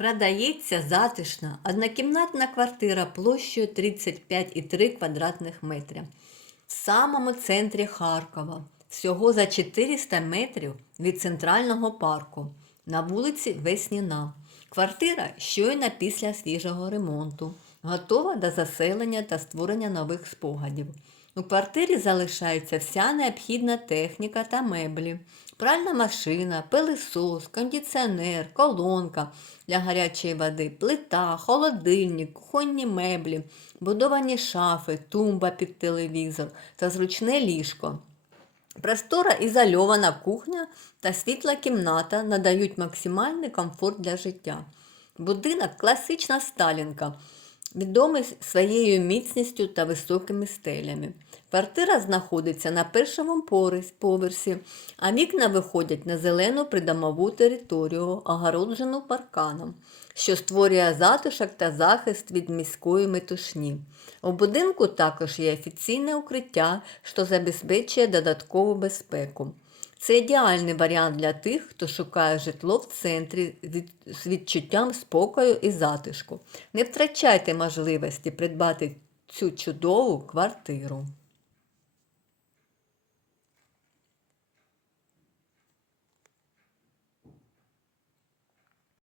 Продається затишна однокімнатна квартира площею 35,3 квадратних метрів в самому центрі Харкова, всього за 400 метрів від центрального парку. На вулиці Весніна. Квартира щойно після свіжого ремонту, готова до заселення та створення нових спогадів. У квартирі залишається вся необхідна техніка та меблі, пральна машина, пилисос, кондиціонер, колонка для гарячої води, плита, холодильник, кухонні меблі, будовані шафи, тумба під телевізор та зручне ліжко. Простора ізольована кухня та світла кімната надають максимальний комфорт для життя. Будинок класична сталінка, відомий своєю міцністю та високими стелями. Квартира знаходиться на першому поверсі, а вікна виходять на зелену придомову територію, огороджену парканом, що створює затишок та захист від міської метушні. У будинку також є офіційне укриття, що забезпечує додаткову безпеку. Це ідеальний варіант для тих, хто шукає житло в центрі з відчуттям спокою і затишку. Не втрачайте можливості придбати цю чудову квартиру.